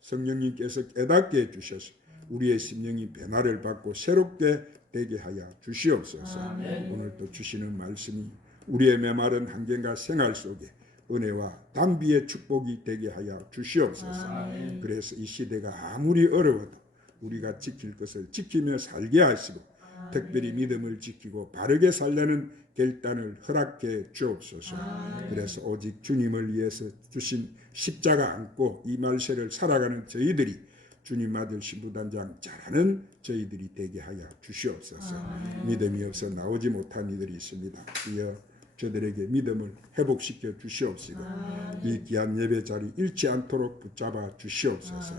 성령님께서 깨닫게 해주셔서 우리의 심령이 변화를 받고 새롭게 되게 하여 주시옵소서. 아멘. 오늘도 주시는 말씀이 우리의 메마른 환경과 생활 속에 은혜와 단비의 축복이 되게 하여 주시옵소서. 아멘. 그래서 이 시대가 아무리 어려워도 우리가 지킬 것을 지키며 살게 하시고 특별히 믿음을 지키고 바르게 살려는 결단을 허락해 주옵소서. 그래서 오직 주님을 위해서 주신 십자가 안고 이 말세를 살아가는 저희들이 주님 아들 신부단장 잘하는 저희들이 되게 하여 주시옵소서. 믿음이 없어 나오지 못한 이들이 있습니다. 주여 저들에게 믿음을 회복시켜 주시옵시고 이 귀한 예배 자리 잃지 않도록 붙잡아 주시옵소서.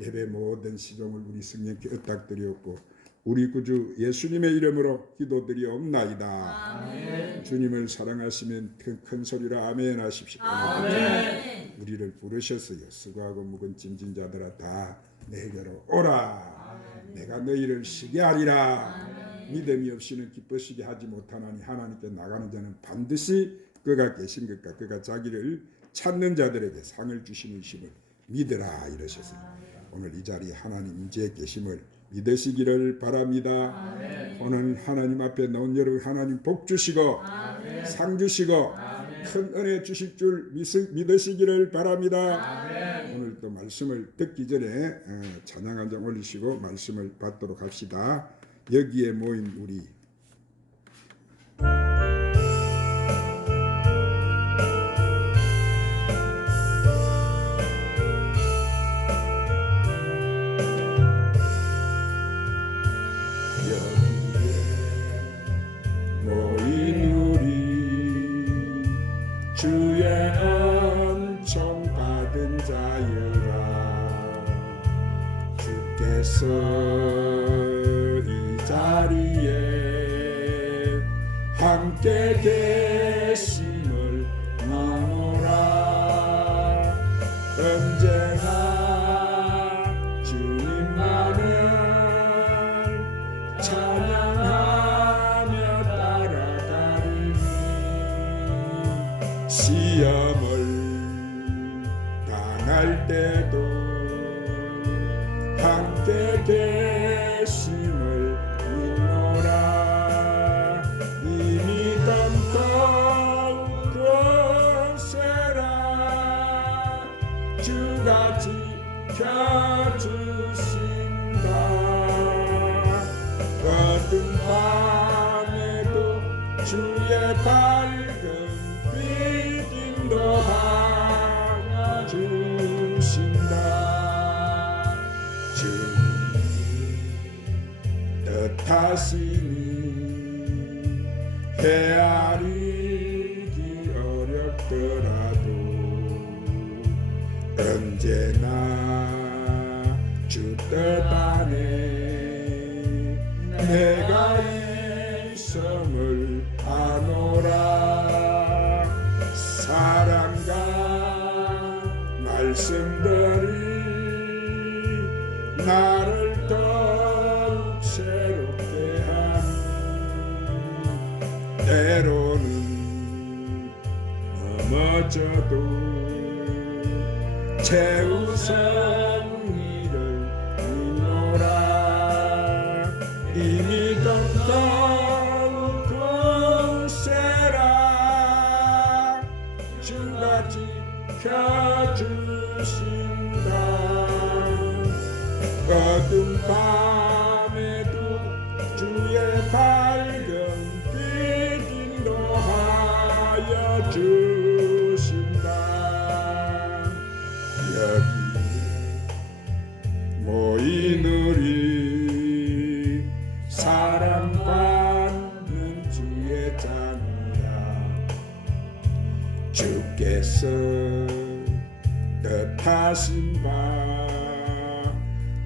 예배 모든 시종을 우리 성령께 의탁드리옵고 우리 구주 예수님의 이름으로 기도드리옵나이다. 아멘. 주님을 사랑하시면 큰 소리로 아멘 하십시오. 아멘. 우리를 부르셨어요. 수고하고 무거운 짐진 자들아 다 내게로 오라. 아멘. 내가 너희를 쉬게 하리라. 아멘. 믿음이 없이는 기쁘시게 하지 못하나니 하나님께 나가는 자는 반드시 그가 계신 것과 그가 자기를 찾는 자들에게 상을 주시는 심을 믿으라 이러셨어요. 오늘 이 자리에 하나님 임재에 계심을 믿으시기를 바랍니다. 아멘. 오늘 하나님 앞에 나온 여러분 하나님 복 주시고 아멘. 상 주시고 아멘. 큰 은혜 주실 줄 믿으시기를 바랍니다. 아멘. 오늘 또 말씀을 듣기 전에 찬양 한 장 올리시고 말씀을 받도록 합시다. 여기에 모인 우리 주의 은총 받은 자여라. 주께서 이 자리에 함께 계심을 나누라. 언제나 주님만을 찬양하며 따라가리니 시험을 당할 때도 함께 계심을 믿노라. 이미 덤떠 세라. 주가 지켜주신다. 어둠 밤에도 주의 밝은 인도하여 주신다. 주님 뜻하시니 헤아리기 어렵더라도 언제나 주 뜻 안에 내가 있음을 아노라. 사랑과 말씀들이 나를 더욱 새롭게 하니 때로는 넘어져도 채우선 이를 믿노라. 이미 덤떠 세라. 주가 지켜주신다. 어둠 밤에도 주의 밝은 빛 인도하여 주신다. 여기 모인 우리 사랑받는 주의 자녀라. 주께서 뜻하신 바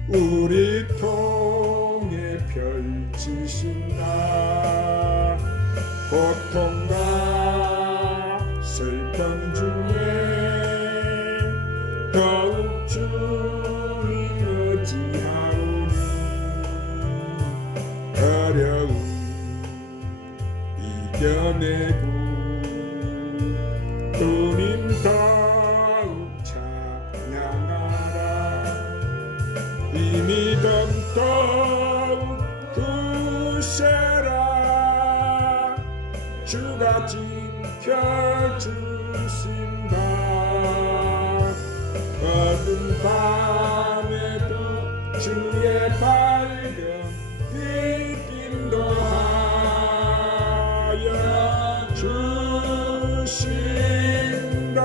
우리 통해 펼치신다. 고통과 슬픔 중에 더욱 주님 의지하오니 어려움 이겨내고 주님 더욱 찬양하라. 주가 지켜주신다. 어두운 밤에도 주의 밝은 빛 인도하여 주신다.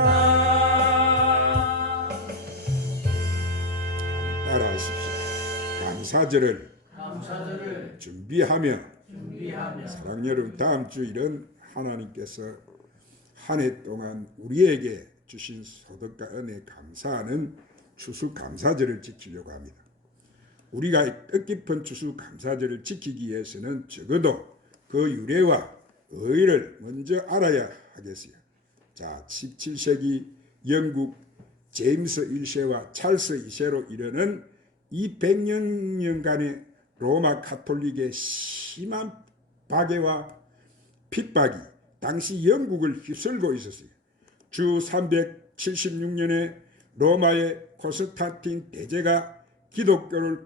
따라하십시오. 감사절을 준비하며 사랑하는 여러분, 다음 주 일은 하나님께서 한 해 동안 우리에게 주신 소득과 은혜에 감사하는 추수감사절을 지키려고 합니다. 우리가 뜻깊은 추수감사절을 지키기 위해서는 적어도 그 유래와 의의를 먼저 알아야 하겠어요. 자, 17세기 영국 제임스 1세와 찰스 2세로 이르는 이 100년간의 로마 가톨릭의 심한 박해와 핍박이 당시 영국을 휩쓸고 있었어요. 주 376년에 로마의 콘스탄틴 대제가 기독교를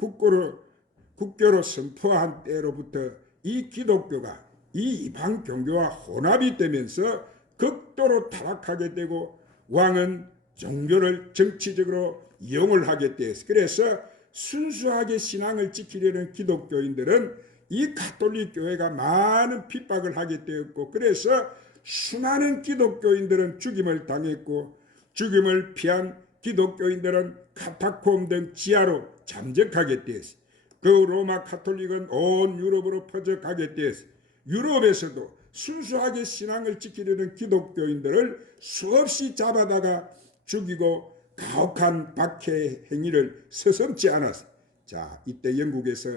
국교로 선포한 때로부터 이 기독교가 이 이방 종교와 혼합이 되면서 극도로 타락하게 되고 왕은 종교를 정치적으로 이용을 하게 되었어요. 그래서 순수하게 신앙을 지키려는 기독교인들은 이 가톨릭 교회가 많은 핍박을 하게 되었고, 그래서 수많은 기독교인들은 죽임을 당했고, 죽임을 피한 기독교인들은 카타콤 등 지하로 잠적하게 되었어요. 그 로마 가톨릭은 온 유럽으로 퍼져가게 되었어요. 유럽에서도 순수하게 신앙을 지키려는 기독교인들을 수없이 잡아다가 죽이고 가혹한 박해 행위를 서슴지 않았어요. 자, 이때 영국에서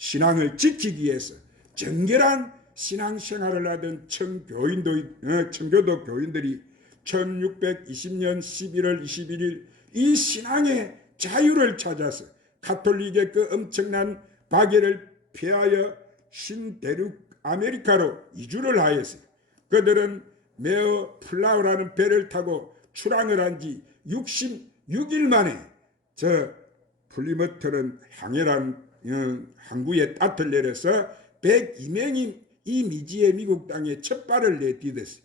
신앙을 지키기 위해서 정결한 신앙생활을 하던 청교도 교인들이 1620년 11월 21일 이 신앙의 자유를 찾아서 가톨릭의 그 엄청난 박해를 피하여 신대륙 아메리카로 이주를 하였어요. 그들은 메어 플라우라는 배를 타고 출항을 한 지 66일 만에 저 플리머트는 항해란 항구에 따틀 내려서 102명이 이 미지의 미국 땅에 첫 발을 내디뎠어요.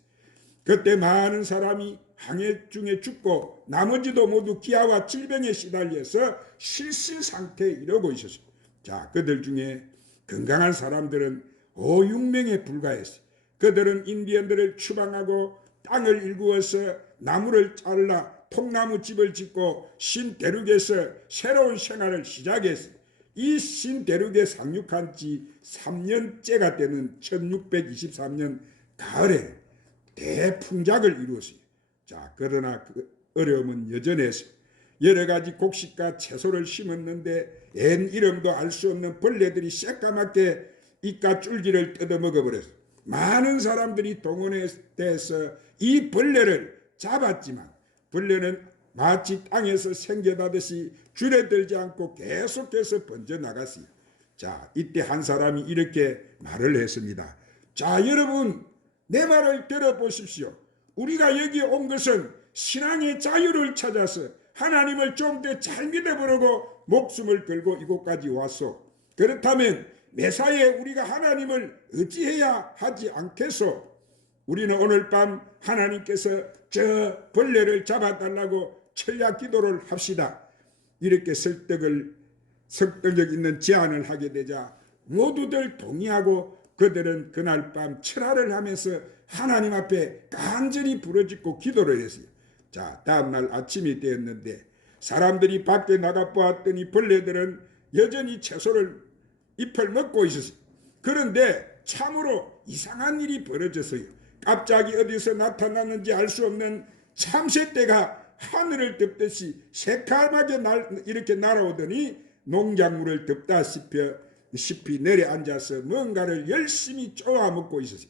그때 많은 사람이 항해 중에 죽고 나머지도 모두 기아와 질병에 시달려서 실신 상태에 이르고 있었어요. 자, 그들 중에 건강한 사람들은 5, 6명에 불과했어요. 그들은 인디언들을 추방하고 땅을 일구어서 나무를 잘라 통나무 집을 짓고 신대륙에서 새로운 생활을 시작했어요. 이 신대륙에 상륙한 지 3년째가 되는 1623년 가을에 대풍작을 이루었어요. 자, 그러나 그 어려움은 여전했어요. 여러 가지 곡식과 채소를 심었는데 앤 이름도 알 수 없는 벌레들이 새까맣게 이깟 줄기를 뜯어먹어버렸어요. 많은 사람들이 동원돼서 이 벌레를 잡았지만 벌레는 마치 땅에서 생겨나듯이 줄어들지 않고 계속해서 번져나갔어요. 자, 이때 한 사람이 이렇게 말을 했습니다. 자, 여러분, 내 말을 들어보십시오. 우리가 여기 온 것은 신앙의 자유를 찾아서 하나님을 좀 더 잘 믿어보려고 목숨을 걸고 이곳까지 왔소. 그렇다면 매사에 우리가 하나님을 의지해야 하지 않겠소? 우리는 오늘 밤 하나님께서 저 벌레를 잡아달라고 철야 기도를 합시다. 이렇게 설득력 있는 제안을 하게 되자 모두들 동의하고 그들은 그날 밤 철야를 하면서 하나님 앞에 간절히 부르짖고 기도를 했어요. 자, 다음날 아침이 되었는데 사람들이 밖에 나가 보았더니 벌레들은 여전히 채소를 잎을 먹고 있었어요. 그런데 참으로 이상한 일이 벌어졌어요. 갑자기 어디서 나타났는지 알 수 없는 참새떼가 하늘을 덮듯이 새카맣게 이렇게 날아오더니 농작물을 덮다시피 내려앉아서 뭔가를 열심히 쪼아먹고 있었어요.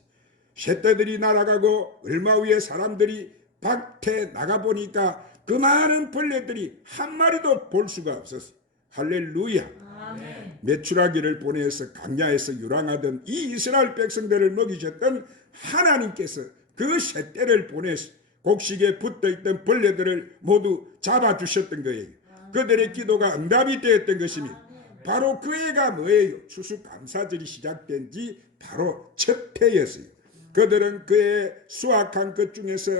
새떼들이 날아가고 얼마 후에 사람들이 밭에 나가보니까 그 많은 벌레들이 한 마리도 볼 수가 없었어요. 할렐루야. 아멘. 메추라기를 보내서 광야에서 유랑하던 이 이스라엘 백성들을 먹이셨던 하나님께서 그 새떼를 보내서 곡식에 붙어있던 벌레들을 모두 잡아주셨던 거예요. 그들의 기도가 응답이 되었던 것입니다. 바로 그 해가 뭐예요? 추수감사절이 시작된 지 바로 첫 해였어요. 그들은 그의 수확한 것 중에서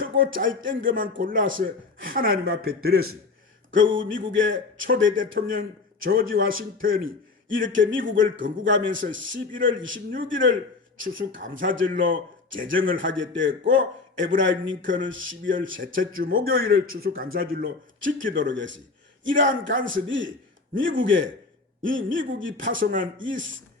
크고 잘된 것만 골라서 하나님 앞에 드렸어요. 그 후 미국의 초대 대통령 조지 워싱턴이 이렇게 미국을 건국하면서 11월 26일을 추수감사절로 제정을 하게 되었고, 에브라임 링컨은 12월 셋째 주 목요일을 추수감사절로 지키도록 했어요. 이러한 간섭이 미국이 파송한 이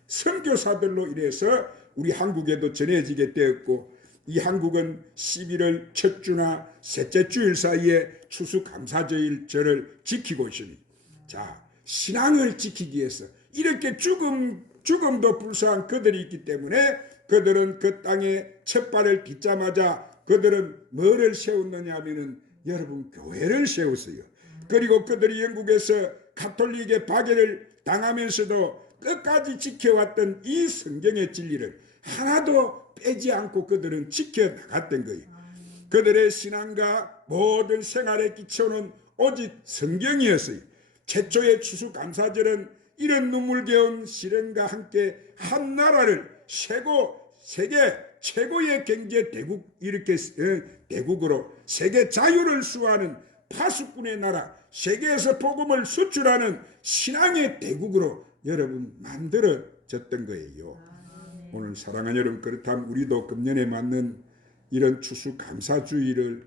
선교사들로 인해서 우리 한국에도 전해지게 되었고, 이 한국은 11월 첫 주나 셋째 주일 사이에 추수감사절을 지키고 있습니다. 자, 신앙을 지키기 위해서 이렇게 죽음도 불사한 그들이 있기 때문에 그들은 그 땅에 첫 발을 딛자마자 그들은 뭐를 세웠느냐 하면은 여러분 교회를 세웠어요. 그리고 그들이 영국에서 가톨릭의 박해를 당하면서도 끝까지 지켜왔던 이 성경의 진리를 하나도 빼지 않고 그들은 지켜나갔던 거예요. 그들의 신앙과 모든 생활의 기초는 오직 성경이었어요. 최초의 추수감사절은 이런 눈물겨운 시련과 함께 한 나라를 세계 최고의 경제 대국으로 세계 자유를 수호하는 파수꾼의 나라, 세계에서 복음을 수출하는 신앙의 대국으로 여러분 만들어졌던 거예요. 오늘 사랑하는 여러분, 그렇다면 우리도 금년에 맞는 이런 추수감사주의를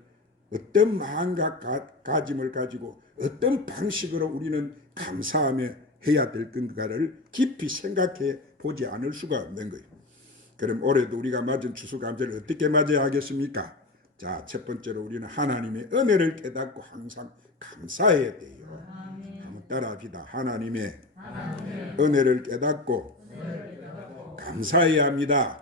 어떤 마음가짐을 가지고 어떤 방식으로 우리는 감사하며 해야 될 건가를 깊이 생각해 보지 않을 수가 없는 거예요. 그럼 올해도 우리가 맞은 추수감사를 어떻게 맞아야 하겠습니까? 자, 첫 번째로 우리는 하나님의 은혜를 깨닫고 항상 감사해야 돼요. 한번 따라합시다. 하나님의 은혜를 깨닫고 감사해야 합니다.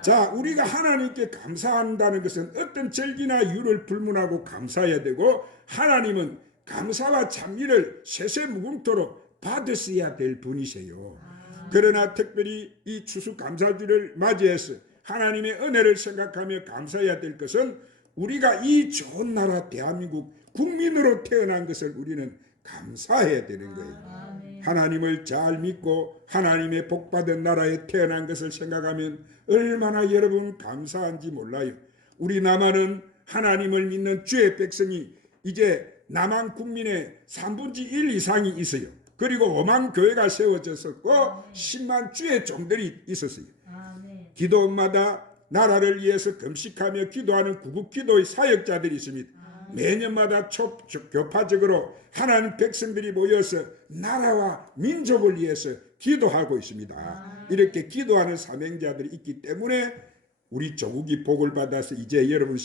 자, 우리가 하나님께 감사한다는 것은 어떤 절기나 이유를 불문하고 감사해야 되고, 하나님은 감사와 찬미를 세세무궁토록 받으셔야 될 분이세요. 그러나 특별히 이 추수감사주를 맞이해서 하나님의 은혜를 생각하며 감사해야 될 것은 우리가 이 좋은 나라 대한민국 국민으로 태어난 것을 우리는 감사해야 되는 거예요. 하나님을 잘 믿고 하나님의 복받은 나라에 태어난 것을 생각하면 얼마나 여러분 감사한지 몰라요. 우리 남한은 하나님을 믿는 주의 백성이 이제 남한 국민의 3분의 1 이상이 있어요. 그리고 5만 교회가 세워졌었고 10만 주의 종들이 있었어요. 기도원마다 나라를 위해서 금식하며 기도하는 구국기도의 사역자들이 있습니다. 매년마다 교파적으로 하나님 백성들이 모여서 나라와 민족을 위해서 기도하고 있습니다. 이렇게 기도하는 사명자들이 있기 때문에 우리 조국이 복을 받아서 이제 여러분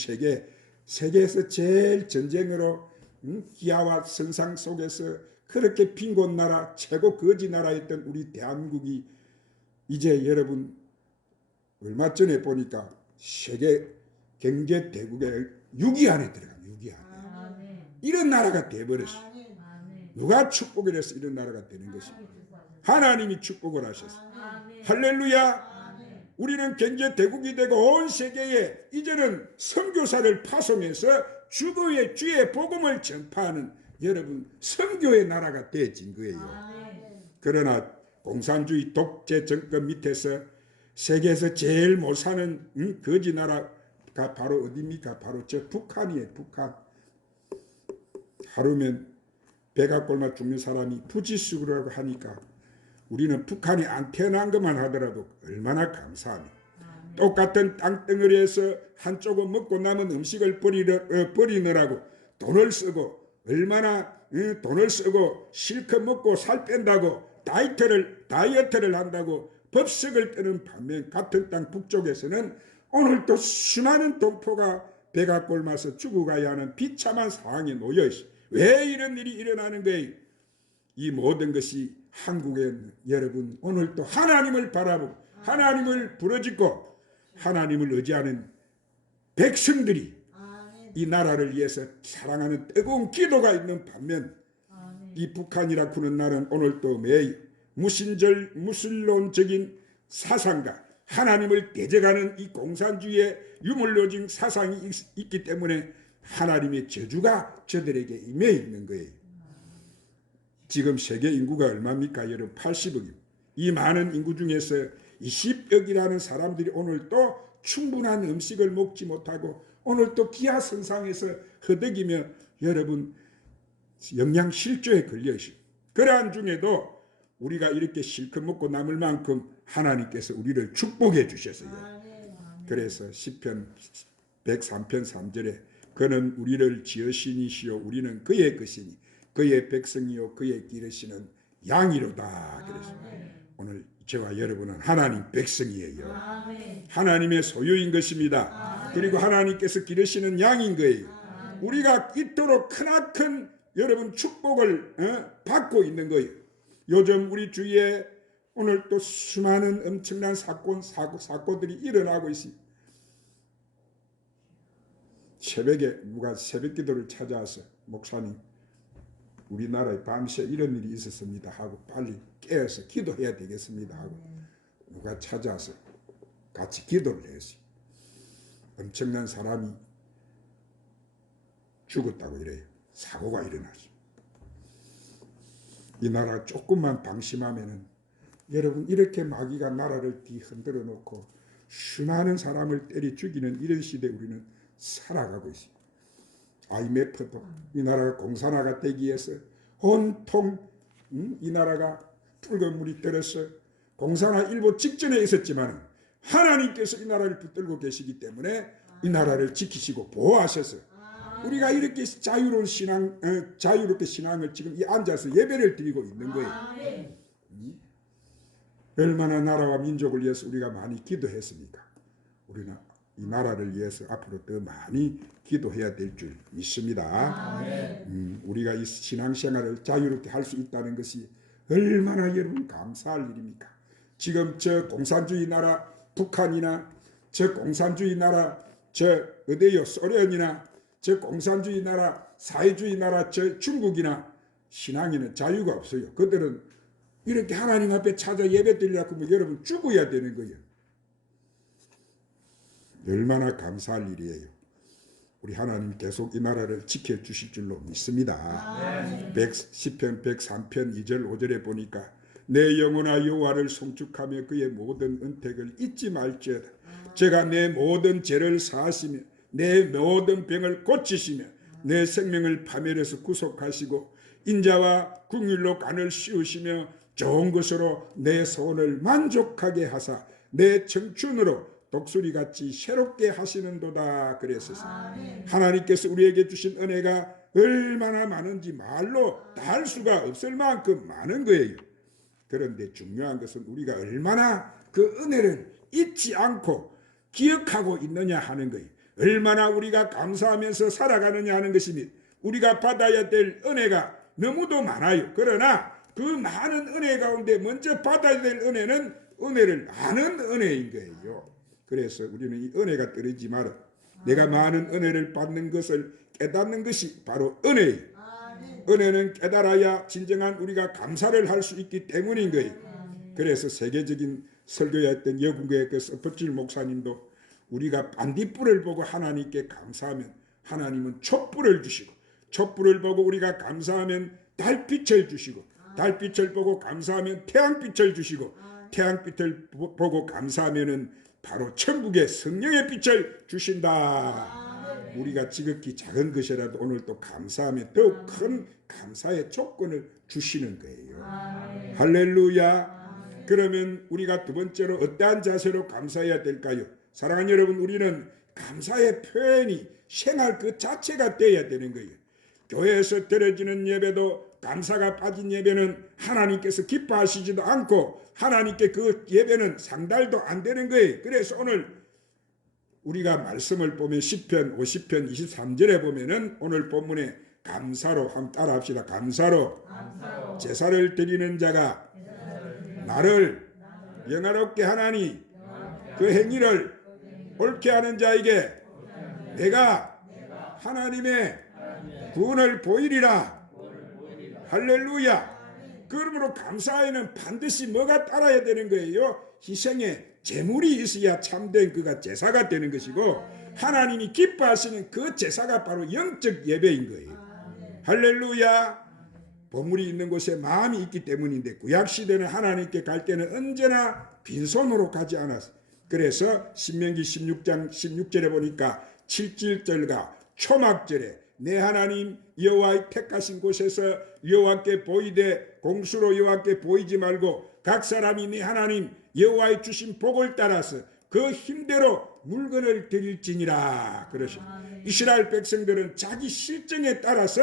세계에서 제일 전쟁으로 기아와 성상 속에서 그렇게 빈곤 나라, 최고 거지 나라였던 우리 대한민국이 이제 여러분 얼마 전에 보니까 세계 경제 대국의 6위 안에 들어갑니다. 6위 안에. 이런 나라가 돼버렸어요. 누가 축복을 해서 이런 나라가 되는 것입니다. 하나님이 축복을 하셨어요. 할렐루야. 우리는 경제 대국이 되고 온 세계에 이제는 선교사를 파송해서 주의 복음을 전파하는 여러분 선교의 나라가 되어진 거예요. 그러나 공산주의 독재 정권 밑에서 세계에서 제일 못 사는 거지 나라가 바로 어디입니까? 바로 저 북한이에요. 북한. 하루면 배가 꼴마 죽는 사람이 부지수라고 하니까 우리는 북한이 안 태어난 것만 하더라도 얼마나 감사합니다. 똑같은 땅덩어리에서 한쪽은 먹고 남은 음식을 버리느라고 돈을 쓰고 얼마나 돈을 쓰고 실컷 먹고 살 뺀다고 다이어트를 한다고 법석을 뜨는 반면 같은 땅 북쪽에서는 오늘도 수많은 동포가 배가 꼴마서 죽어가야 하는 비참한 상황에 놓여 있어요. 왜 이런 일이 일어나는 거예요? 이 모든 것이 한국의 여러분 오늘도 하나님을 바라보고 하나님을 부르짖고 하나님을 의지하는 백성들이 이 나라를 위해서 사랑하는 뜨거운 기도가 있는 반면 이 북한이라 부르는 나라는 오늘도 매일 무신론적인 사상과 하나님을 대적하는 이 공산주의의 유물로진 사상이 있기 때문에 하나님의 저주가 저들에게 임해 있는 거예요. 지금 세계 인구가 얼마입니까? 여러분 80억입니다. 이 많은 인구 중에서 20억이라는 사람들이 오늘 또 충분한 음식을 먹지 못하고 오늘 또 기아선상에서 허덕이며 여러분 영양실조에 걸려 있습니다. 그러한 중에도 우리가 이렇게 실컷 먹고 남을 만큼 하나님께서 우리를 축복해 주셨어요. 그래서 시편 103편 3절에 그는 우리를 지으시니시요 우리는 그의 것이니 그의 백성이요 그의 기르시는 양이로다. 그래서 오늘 저와 여러분은 하나님 백성이에요. 하나님의 소유인 것입니다. 그리고 하나님께서 기르시는 양인 거예요. 우리가 이토록 크나큰 여러분 축복을 받고 있는 거예요. 요즘 우리 주위에 오늘 또 수많은 엄청난 사고들이 일어나고 있습니다. 새벽에 누가 새벽 기도를 찾아와서 목사님 우리나라에 밤새 이런 일이 있었습니다 하고 빨리 깨어서 기도해야 되겠습니다 하고 누가 찾아와서 같이 기도를 했어요. 엄청난 사람이 죽었다고 이래요. 사고가 일어났어요. 이 나라 조금만 방심하면은 여러분 이렇게 마귀가 나라를 뒤흔들어 놓고 수많은 사람을 때려 죽이는 이런 시대에 우리는 살아가고 있습니다. IMF도 이 나라가 공산화가 되기 위해서 온통 이 나라가 붉은 물이 떨어서 공산화 일보 직전에 있었지만 하나님께서 이 나라를 붙들고 계시기 때문에 이 나라를 지키시고 보호하셔서 우리가 이렇게 자유로운 자유롭게 신앙을 지금 앉아서 예배를 드리고 있는 거예요. 얼마나 나라와 민족을 위해서 우리가 많이 기도했습니까? 우리는 이 나라를 위해서 앞으로 더 많이 기도해야 될 줄 믿습니다. 우리가 이 신앙생활을 자유롭게 할 수 있다는 것이 얼마나 여러분 감사할 일입니까? 지금 저 공산주의 나라 북한이나 저 공산주의 나라 저 어디요 소련이나 저 공산주의 나라 사회주의 나라 저 중국이나 신앙에는 자유가 없어요. 그들은 이렇게 하나님 앞에 찾아 예배 드리려고 하면 여러분 죽어야 되는 거예요. 얼마나 감사할 일이에요. 우리 하나님 계속 이 나라를 지켜주실 줄로 믿습니다. 시편 103편 2절 5절에 보니까 내 영혼아 여호와를 송축하며 그의 모든 은택을 잊지 말지어다. 제가 내 모든 죄를 사하시며 내 모든 병을 고치시며 내 생명을 파멸해서 구속하시고 인자와 긍휼로 간을 씌우시며 좋은 것으로 내 소원을 만족하게 하사 내 청춘으로 독수리같이 새롭게 하시는도다 그랬었어요. 하나님께서 우리에게 주신 은혜가 얼마나 많은지 말로 다 할 수가 없을 만큼 많은 거예요. 그런데 중요한 것은 우리가 얼마나 그 은혜를 잊지 않고 기억하고 있느냐 하는 거예요. 얼마나 우리가 감사하면서 살아가느냐 하는 것입니다. 우리가 받아야 될 은혜가 너무도 많아요. 그러나 그 많은 은혜 가운데 먼저 받아야 될 은혜는 은혜를 아는 은혜인 거예요. 그래서 우리는 이 은혜가 떨어지지 말아. 내가 많은 은혜를 받는 것을 깨닫는 것이 바로 은혜예요. 은혜는 깨달아야 진정한 우리가 감사를 할 수 있기 때문인 거예요. 그래서 세계적인 설교였던 영국의 그 서퍼질 목사님도 우리가 반딧불을 보고 하나님께 감사하면 하나님은 촛불을 주시고 촛불을 보고 우리가 감사하면 달빛을 주시고 달빛을 보고 감사하면 태양빛을 주시고 태양빛을 보고 감사하면은 바로 천국의 성령의 빛을 주신다. 우리가 지극히 작은 것이라도 오늘 또 감사하면 더욱 큰 감사의 조건을 주시는 거예요. 할렐루야. 그러면 우리가 두 번째로 어떠한 자세로 감사해야 될까요? 사랑하는 여러분, 우리는 감사의 표현이 생활 그 자체가 되어야 되는 거예요. 교회에서 드려지는 예배도 감사가 빠진 예배는 하나님께서 기뻐하시지도 않고 하나님께 그 예배는 상달도 안 되는 거예요. 그래서 오늘 우리가 말씀을 보면 시편 50편 23절에 보면은 오늘 본문에 감사로 한번 따라 합시다. 감사로 제사를 드리는 자가 나를 영화롭게 하나니 그 행위를 옳게 하는 자에게 내가 하나님의 구원을 보이리라. 할렐루야. 그러므로 감사에는 반드시 뭐가 따라야 되는 거예요? 희생의 제물이 있어야 참된 그가 제사가 되는 것이고 하나님이 기뻐하시는 그 제사가 바로 영적 예배인 거예요. 할렐루야. 보물이 있는 곳에 마음이 있기 때문인데 구약시대는 하나님께 갈 때는 언제나 빈손으로 가지 않았어요. 그래서 신명기 16장 16절에 보니까 7절과 초막절에 내 하나님 여호와의 택하신 곳에서 여호와께 보이되 공수로 여호와께 보이지 말고 각 사람이 내 하나님 여호와의 주신 복을 따라서 그 힘대로 물건을 드릴지니라 그러십니다. 이스라엘 백성들은 자기 실정에 따라서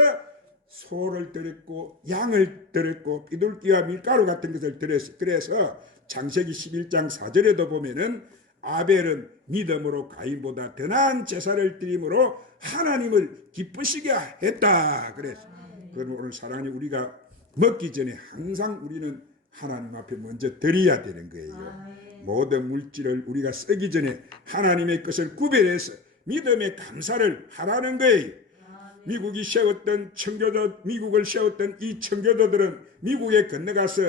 소를 드렸고 양을 드렸고 비둘기와 밀가루 같은 것을 드렸어요. 그래서 창세기 11장 4절에도 보면은 아벨은 믿음으로 가인보다 더 나은 제사를 드림으로 하나님을 기쁘시게 했다 그랬어요. 그럼 오늘 사랑하는 우리가 먹기 전에 항상 우리는 하나님 앞에 먼저 드려야 되는 거예요. 모든 물질을 우리가 쓰기 전에 하나님의 것을 구별해서 믿음의 감사를 하라는 거예요. 미국을 세웠던 이 청교도들은 미국에 건너가서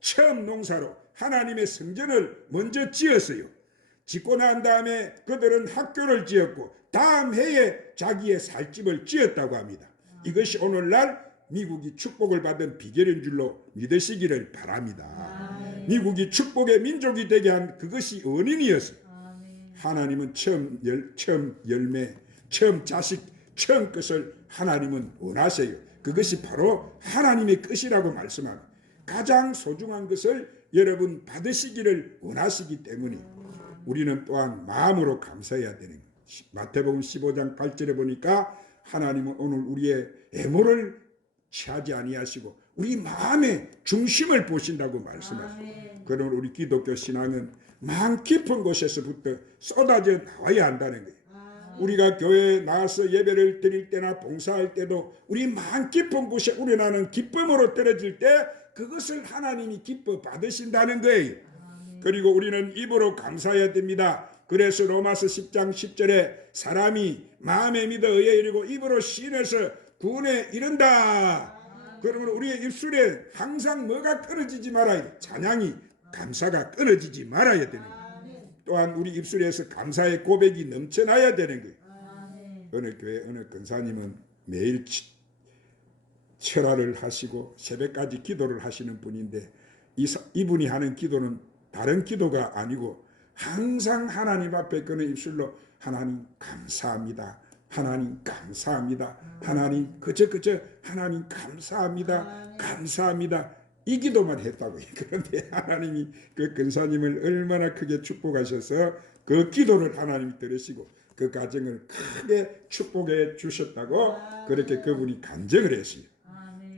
처음 농사로 하나님의 성전을 먼저 지었어요. 짓고 난 다음에 그들은 학교를 지었고 다음 해에 자기의 살집을 지었다고 합니다. 이것이 오늘날 미국이 축복을 받은 비결인 줄로 믿으시기를 바랍니다. 미국이 축복의 민족이 되게 한 그것이 원인이었어요. 하나님은 처음 열매, 처음 자식, 처음 것을 하나님은 원하세요. 그것이 바로 하나님의 것이라고 말씀합니다. 가장 소중한 것을 여러분 받으시기를 원하시기 때문에 우리는 또한 마음으로 감사해야 되는 거예요. 마태복음 15장 8절에 보니까 하나님은 오늘 우리의 애모를 취하지 아니하시고 우리 마음의 중심을 보신다고 말씀하세요. 그러면 우리 기독교 신앙은 마음 깊은 곳에서부터 쏟아져 나와야 한다는 거예요. 우리가 교회에 나와서 예배를 드릴 때나 봉사할 때도 우리 마음 깊은 곳에 우러나는 기쁨으로 떨어질 때 그것을 하나님이 기뻐 받으신다는 거예요. 그리고 우리는 입으로 감사해야 됩니다. 그래서 로마서 10장 10절에 사람이 마음에 믿어 의에 이르고 입으로 시인해서 구원에 이른다. 그러면 우리의 입술에 항상 뭐가 끊어지지 말아야 돼. 찬양이 감사가 끊어지지 말아야 되는 거예요. 또한 우리 입술에서 감사의 고백이 넘쳐나야 되는 거예요. 어느 교회 어느 권사님은 매일 철화를 하시고 새벽까지 기도를 하시는 분인데 이분이 하는 기도는 다른 기도가 아니고 항상 하나님 앞에 그는 입술로 하나님 감사합니다. 하나님 감사합니다. 하나님 그저 하나님 감사합니다. 감사합니다. 이 기도만 했다고요. 그런데 하나님이 그 근사님을 얼마나 크게 축복하셔서 그 기도를 하나님이 들으시고 그 가정을 크게 축복해 주셨다고 그렇게 그분이 간증을 했어요.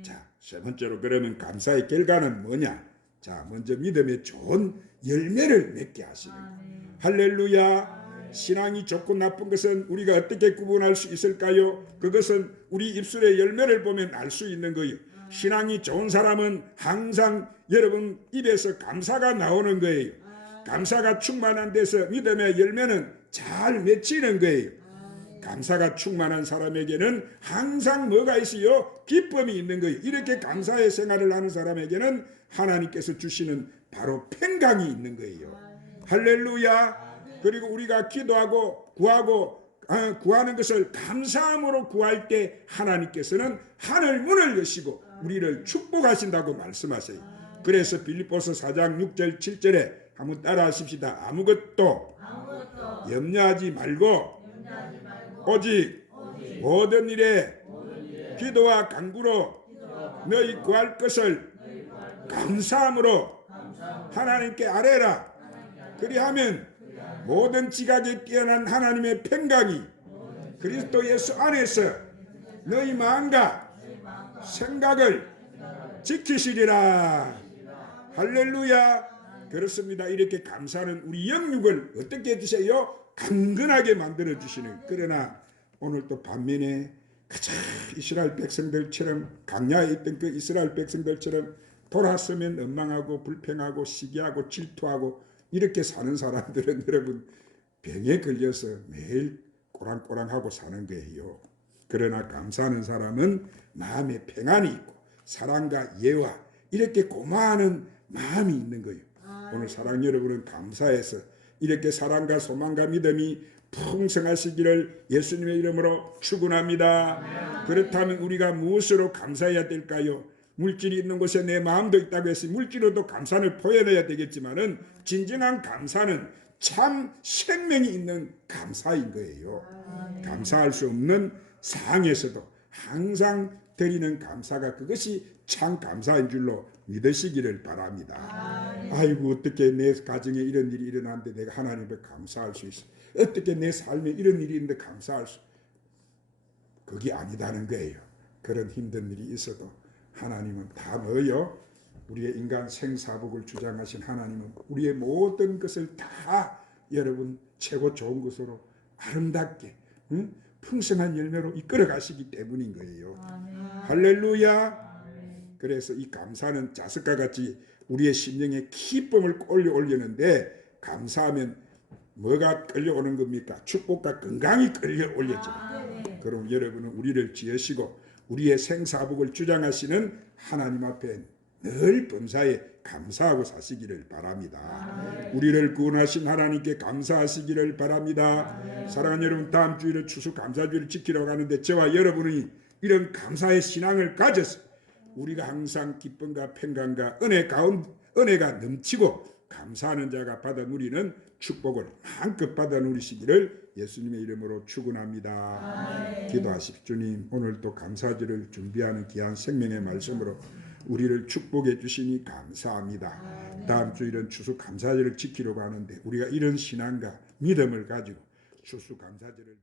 자, 세 번째로 그러면 감사의 결과는 뭐냐? 자, 먼저 믿음의 좋은 열매를 맺게 하시는 거예요. 할렐루야. 신앙이 좋고 나쁜 것은 우리가 어떻게 구분할 수 있을까요? 그것은 우리 입술의 열매를 보면 알 수 있는 거예요. 신앙이 좋은 사람은 항상 여러분 입에서 감사가 나오는 거예요. 감사가 충만한 데서 믿음의 열매는 잘 맺히는 거예요. 감사가 충만한 사람에게는 항상 뭐가 있어요? 기쁨이 있는 거예요. 이렇게 감사의 생활을 하는 사람에게는 하나님께서 주시는 바로 평강이 있는 거예요. 할렐루야. 그리고 우리가 기도하고 구하는 것을 감사함으로 구할 때 하나님께서는 하늘 문을 여시고 우리를 축복하신다고 말씀하세요. 그래서 빌립보서 4장 6절 7절에 한번 따라 하십시다. 아무것도 염려하지 말고 오직 모든 일에 기도와 간구로 너희 구할 것을 감사함으로 하나님께 아뢰라. 그리하면 모든 지각에 뛰어난 하나님의 평강이 그리스도 예수 안에서 너희 마음과 생각을 지키시리라. 할렐루야. 그렇습니다. 이렇게 감사는 우리 영육을 어떻게 해주세요? 강건하게 만들어 주시는. 그러나 오늘 또 반면에 그저 이스라엘 백성들처럼 강야에 있던 그 이스라엘 백성들처럼 돌아서면 원망하고 불평하고 시기하고 질투하고 이렇게 사는 사람들은 여러분 병에 걸려서 매일 꼬랑꼬랑하고 사는 거예요. 그러나 감사하는 사람은 마음에 평안이 있고 사랑과 예와 이렇게 고마워하는 마음이 있는 거예요. 오늘 사랑 여러분은 감사해서 이렇게 사랑과 소망과 믿음이 풍성하시기를 예수님의 이름으로 축원합니다. 그렇다면 우리가 무엇으로 감사해야 될까요? 물질이 있는 곳에 내 마음도 있다고 해서 물질로도 감사를 표현해야 되겠지만은 진정한 감사는 참 생명이 있는 감사인 거예요. 감사할 수 없는 상황에서도 항상 드리는 감사가 그것이 참 감사인 줄로 믿으시기를 바랍니다. 아이고 어떻게 내 가정에 이런 일이 일어났는데 내가 하나님을 감사할 수 있어. 어떻게 내 삶에 이런 일이 있는데 감사할 수. 그게 아니다는 거예요. 그런 힘든 일이 있어도 하나님은 다 넣어요. 우리의 인간 생사복을 주장하신 하나님은 우리의 모든 것을 다 여러분 최고 좋은 것으로 아름답게 풍성한 열매로 이끌어 가시기 때문인 거예요. 할렐루야. 그래서 이 감사는 자석과 같이 우리의 심령에 기쁨을 올려오려는데 감사하면 뭐가 끌려오는 겁니까? 축복과 건강이 끌려올려져. 그럼 여러분은 우리를 지으시고 우리의 생사복을 주장하시는 하나님 앞에 늘 범사에 감사하고 사시기를 바랍니다. 우리를 구원하신 하나님께 감사하시기를 바랍니다. 사랑하는 여러분, 다음 주일은 추수감사주를 지키러 가는데 저와 여러분이 이런 감사의 신앙을 가져서 우리가 항상 기쁨과 평강과 은혜가 넘치고 감사하는 자가 받아 누리는 축복을 한껏 받아 누리시기를 예수님의 이름으로 축원합니다. 기도하십시오. 주님, 오늘도 감사주를 준비하는 귀한 생명의 말씀으로 우리를 축복해 주시니 감사합니다. 다음 주일은 추수감사주를 지키려고 하는데 우리가 이런 신앙과 믿음을 가지고 추수감사주를